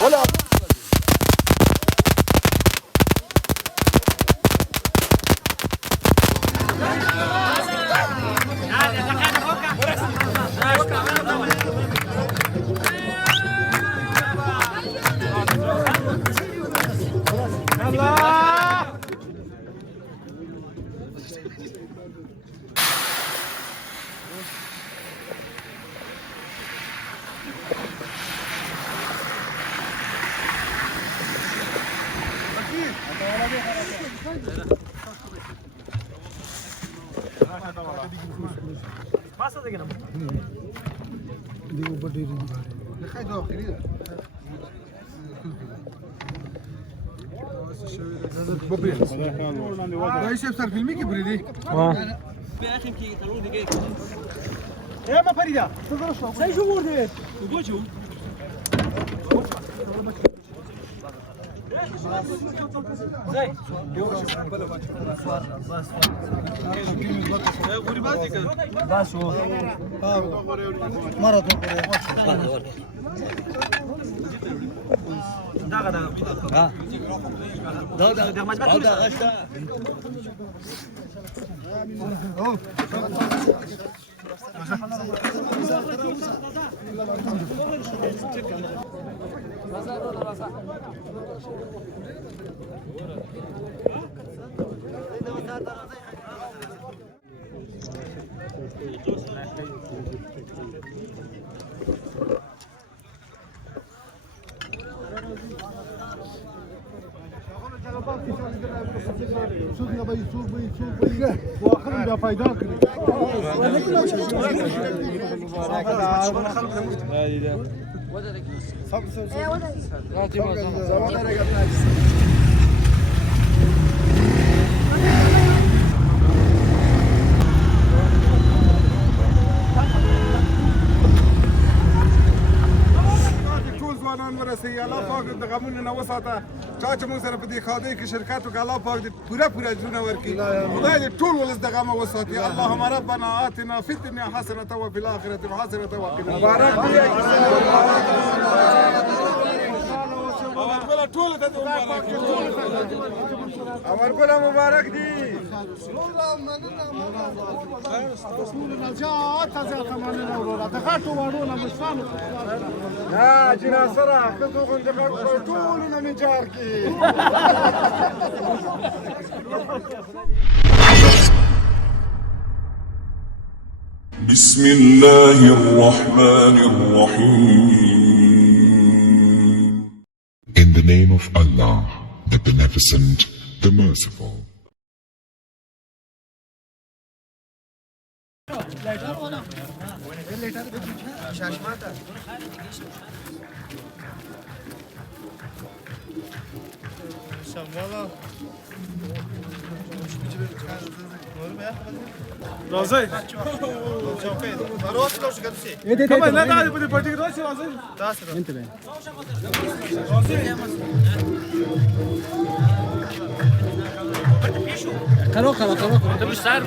ولا رئيس افطر فيلمي كي بريدي بأخي كي قالوا لي جاي يا ما فريده سي جمهور دي وجهه زي بس مرض ورسي الله پاک د غمونو نه وساته چا چې موږ سره په دې خاطر کې شرکت وکړ الله پاک دې پوره ژوند ورکړي خدای دې ټول ولس د غم وساتي اللهم ربنا آتنا في الدنيا حسنة وفي الآخرة حسنة وقنا مبارک دی ټول ته امر ګل مبارک دی رسول النجات تزات مننا ولا دغاتو ورونا مشفانو لا جنا سرا خذو غندقوا طولنا من جاركي بسم الله الرحمن الرحيم. In the name of Allah, the Beneficent, the Merciful. راځي راځي لو شګه سي کما نه دا په دې پټي راځي راځي تاسو انت به خلاص انت مش عارف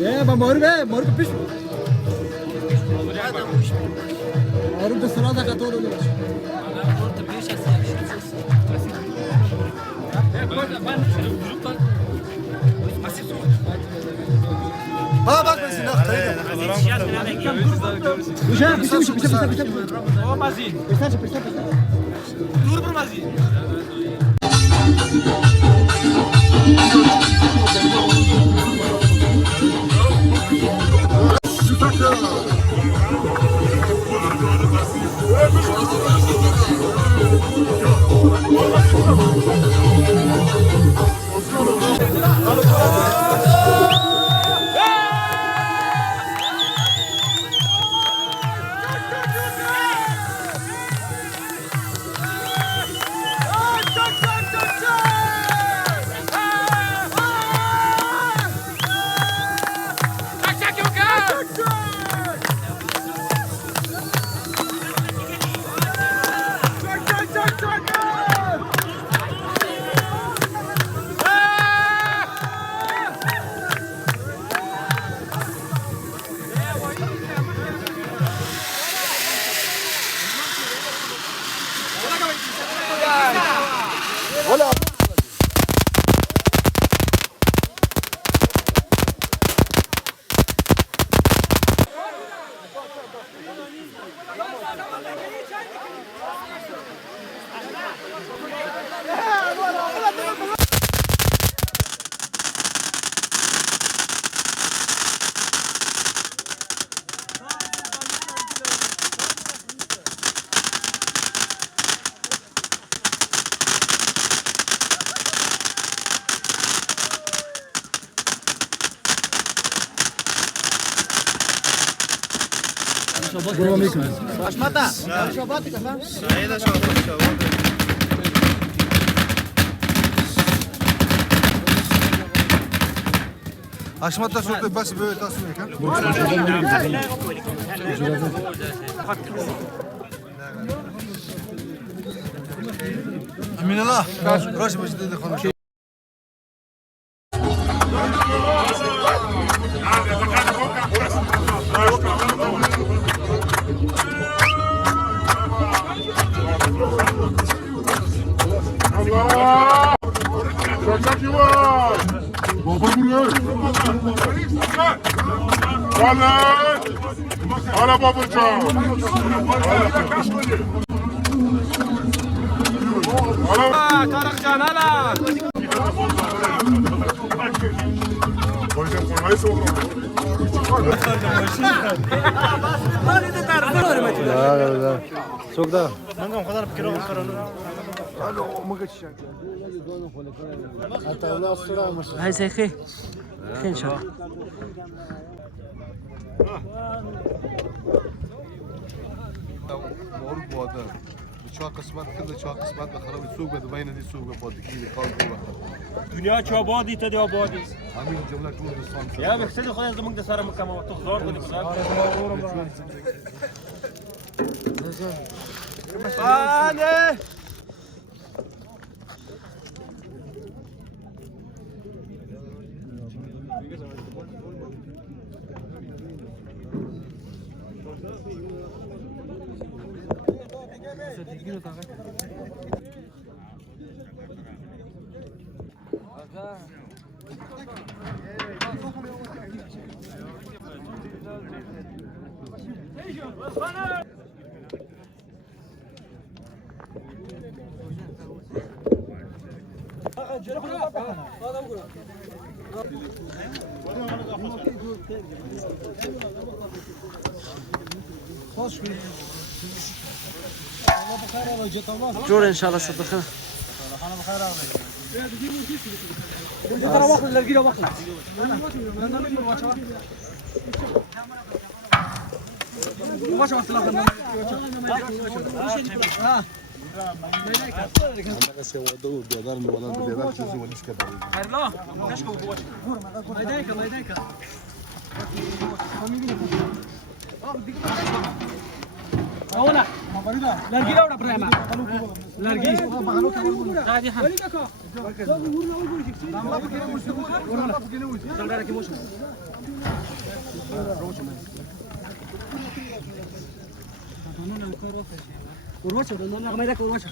يا بمور به مور بيشو اورو د سراده کتورو نه ها bak ben seni aktarayım. Güzel. O mazi. Pista. Dur bu mazi. Haşmat'ta şurada başı böyle tasmıyor kan. Aminallah. Raş başı dedi konuşuyor. Baba buraya. Hala babacığım. Karakcan hala. Hocam kolay sorun. هاي زي خي ان شاء الله Moruk bu adı. Bıçağı kısmet kıldı, bıçağı kısmet ve kharabi suq ve bayna di suq ve podiki ve kaldı bu. دنیا چه آبادی تا دی آبادی Amin cümle tüm Müslüman. یا بخشید خود از زمان دسر مکم و تو زار بودی بسار Hadi. جور ان شاء الله صدقنا اولا لرگی راوړه پرېما لرگی راځي هم څنګه راکی موشه ورواچه د نن هغه مې راکړ ورواچه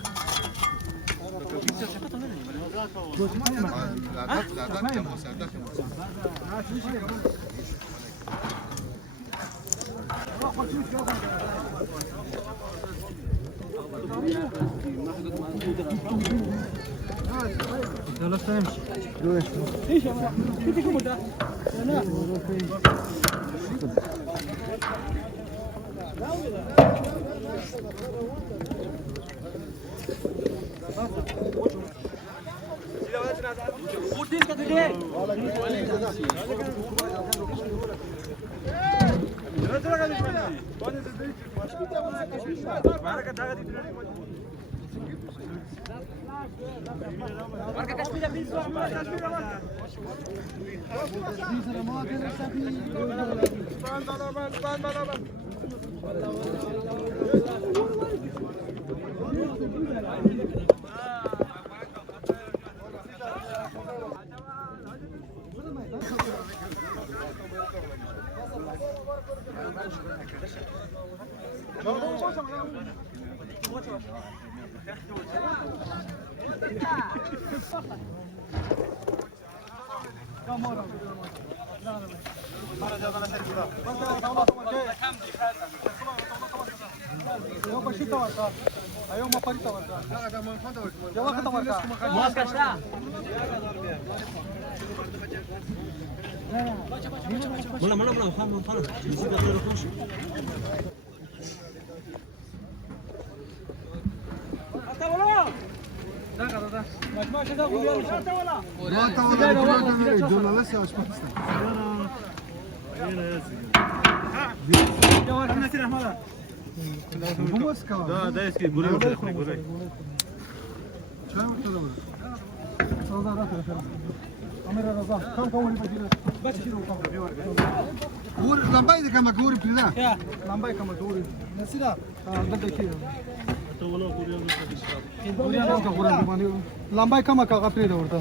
ده اسكي قولي لمبای کما کوری پیدا لمبای کما کوری نسیدا بده کی لمبای کما کا پیدا ورته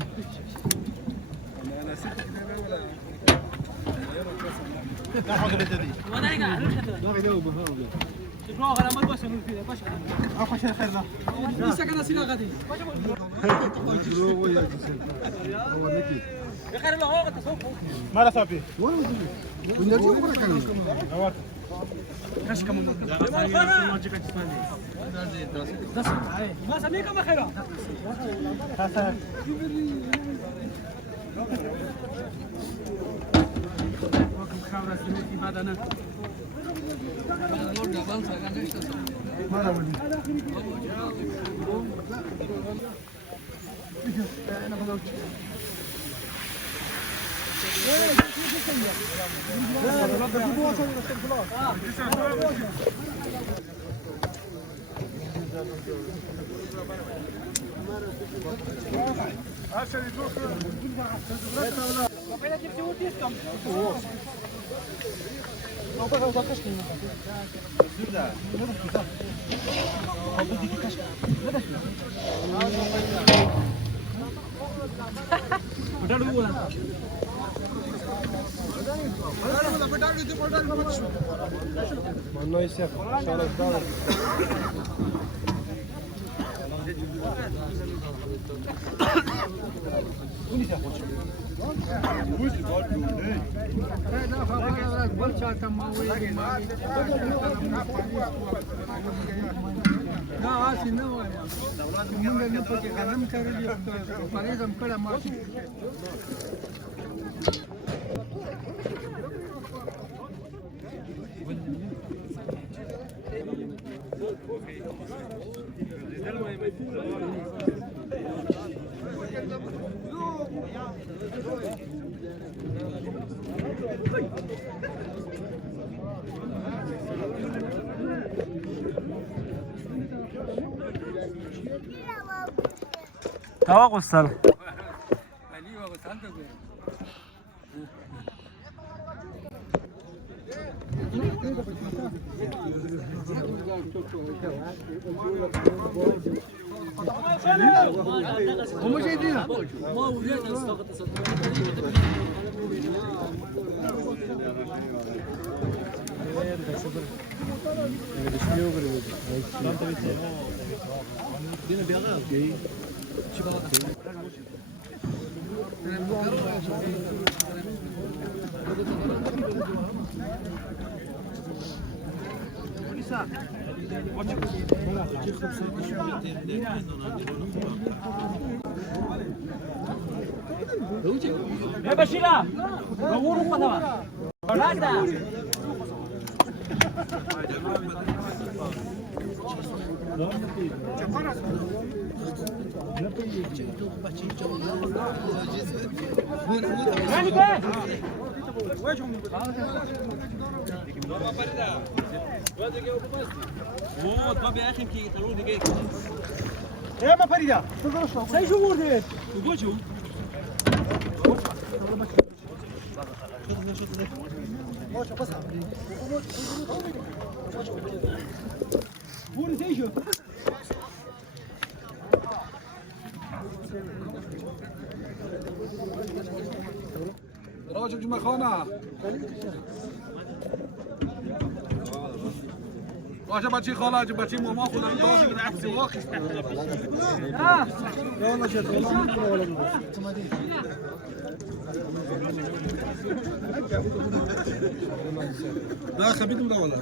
توا غسل بشيرة نورو قدوا هذا يا ما فريده سي جمهور ديت بوري سيشو راجل جمع خانه باشه بچی خاله بچی ماما خودم داشت که عکس واقعی نه شد ده خبيث ولا ولا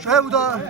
شاي ودا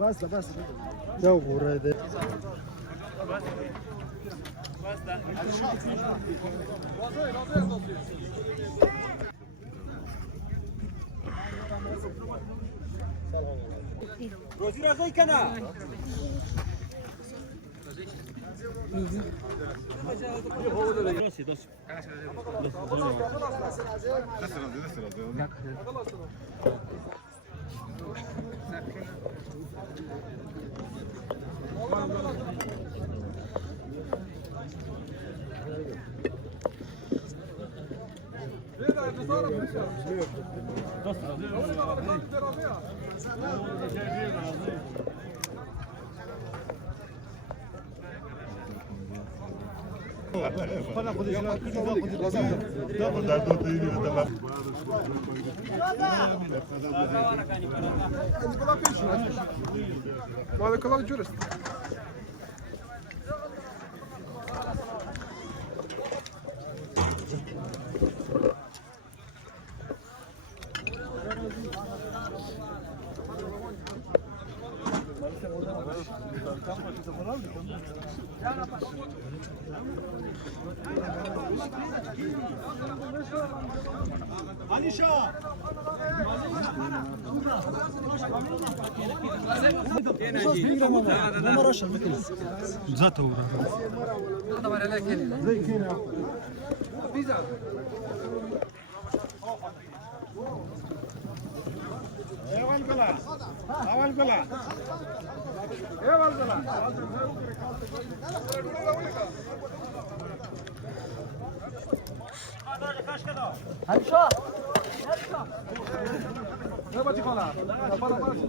بس بس جو بريده روزی رازوی کنه ماذا كلام جرست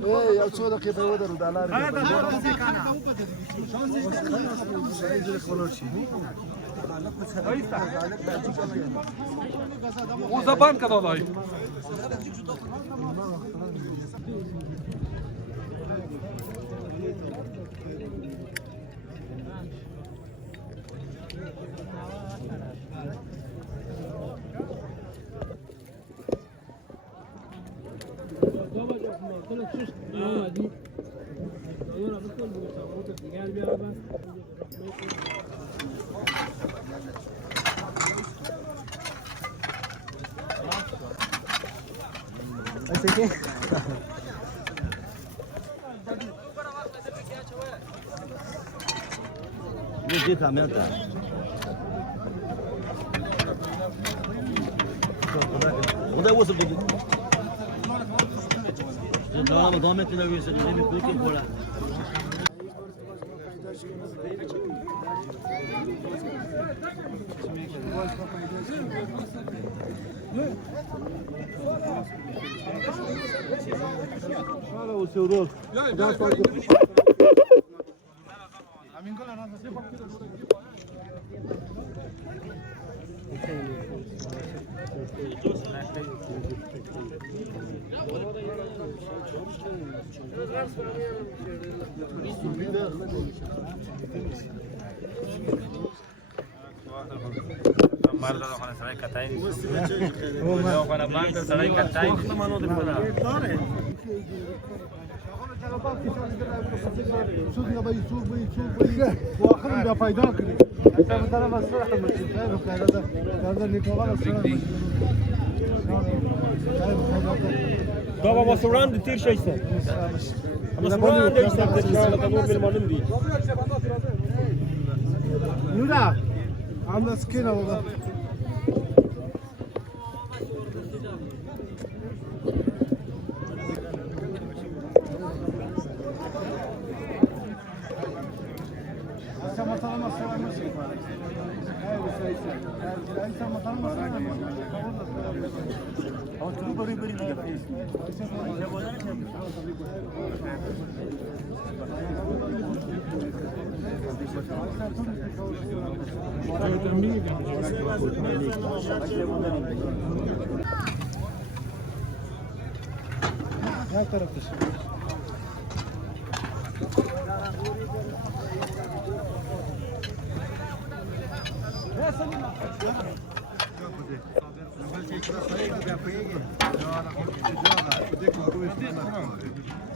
ايه يا صودا كيف ودر دولار او زبان کدا لای جيت عملتها وده وصل بدي جنرال مقامات تلويس اللي بيقول كيف ولا هذا وسيرول بابا ما سران تیر شایسته اما سران دیشتر تشکیل تمام بالمانم دی نورا عم سكينه والله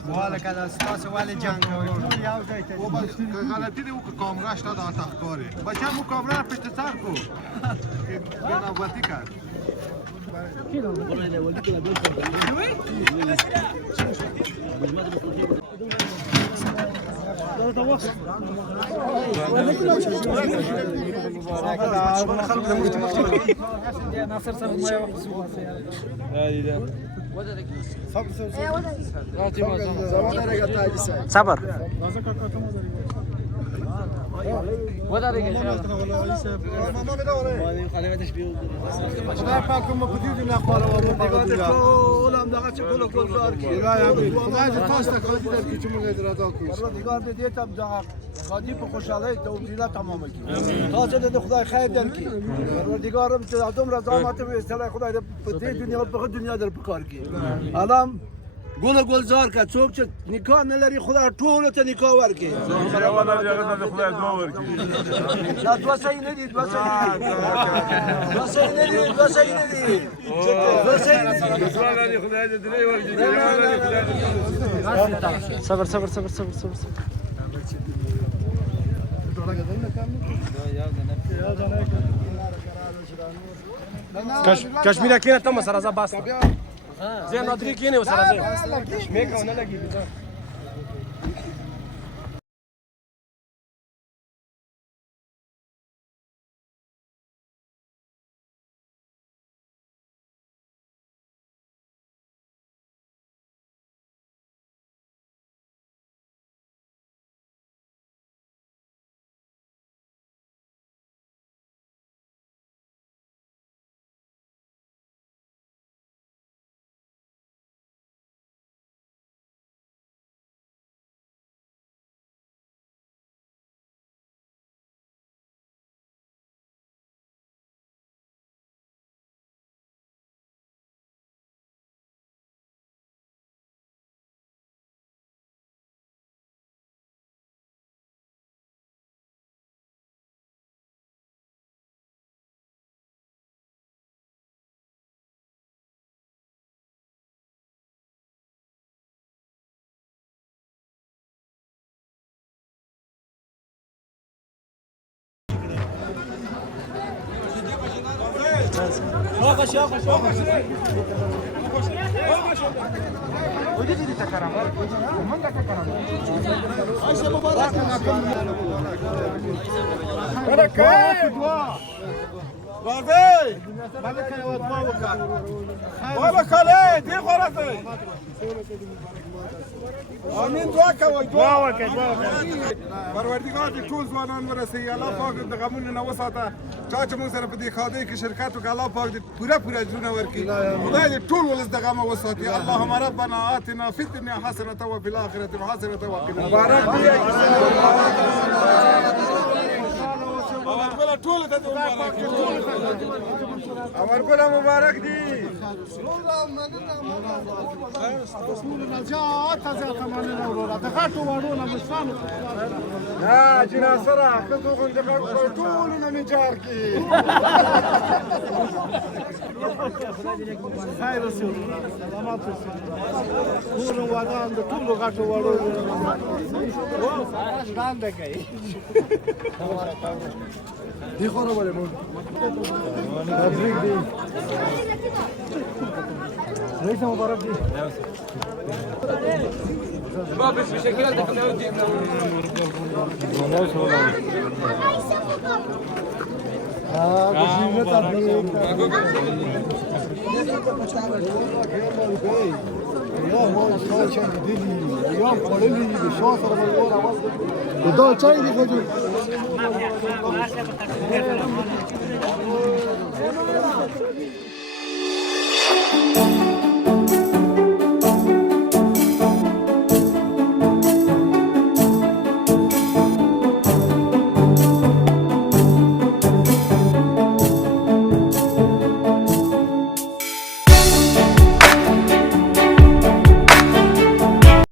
والا کدا ستاسو والی جنگ کوي ټول یو ځای ته او بس غلطی دی وک کامرا شته دا تخکاری بچا مو کامرا پټ سر کو بنا وتی کار صبر خوشحالی توفیق تمام کی تازه ده خدای خیر در کی پروردگارم که ادم را زحمت و خدای په دې دنیا په دنیا در پکار کی الان گلزار که څوک چې نکاح نه لري خدای ټول ته نکاح ورکړي خدای دعا ورکړي دا دوه صحیح نه دي دوه صحیح نه دي دوه صحیح نه دي دوه صحیح نه دي خدای دې درې ورکړي صبر صبر صبر صبر صبر کشمیر کې ته مسره ز باسه زه نو درې کې نه وسره زه مې کوم نه لګي آمین دعا کوي دعا وکړئ پروردګار دې ټول ځوانان ورسوي الله پاک د غمونو نه وساته چا چې موږ سره په دې ښادۍ کې شرکت وکړ الله پاک دې پوره اجرونه ورکړي خدای دې ټول ولس د غمه وساتي اللهم ربنا آتنا فی الدنیا حسنة وفي الآخرة حسنة وقنا مبارک دی امر ټول ته مبارک امر ګل مبارک دی رسول النجات ذات من الاورا دغه وړونه مستانو ها جناسره کله غوږ ټول نه جار کی خیر رسول سلامات ټول وادان د ټول غټو وړو وړاندې کوي دی خو نه وله مو تبریک دی رئیس مبارک دی بابا في شكل ده خليه يجيب والله یام خوړلې دي شو سره به اور اواز دا چای دی خو Thank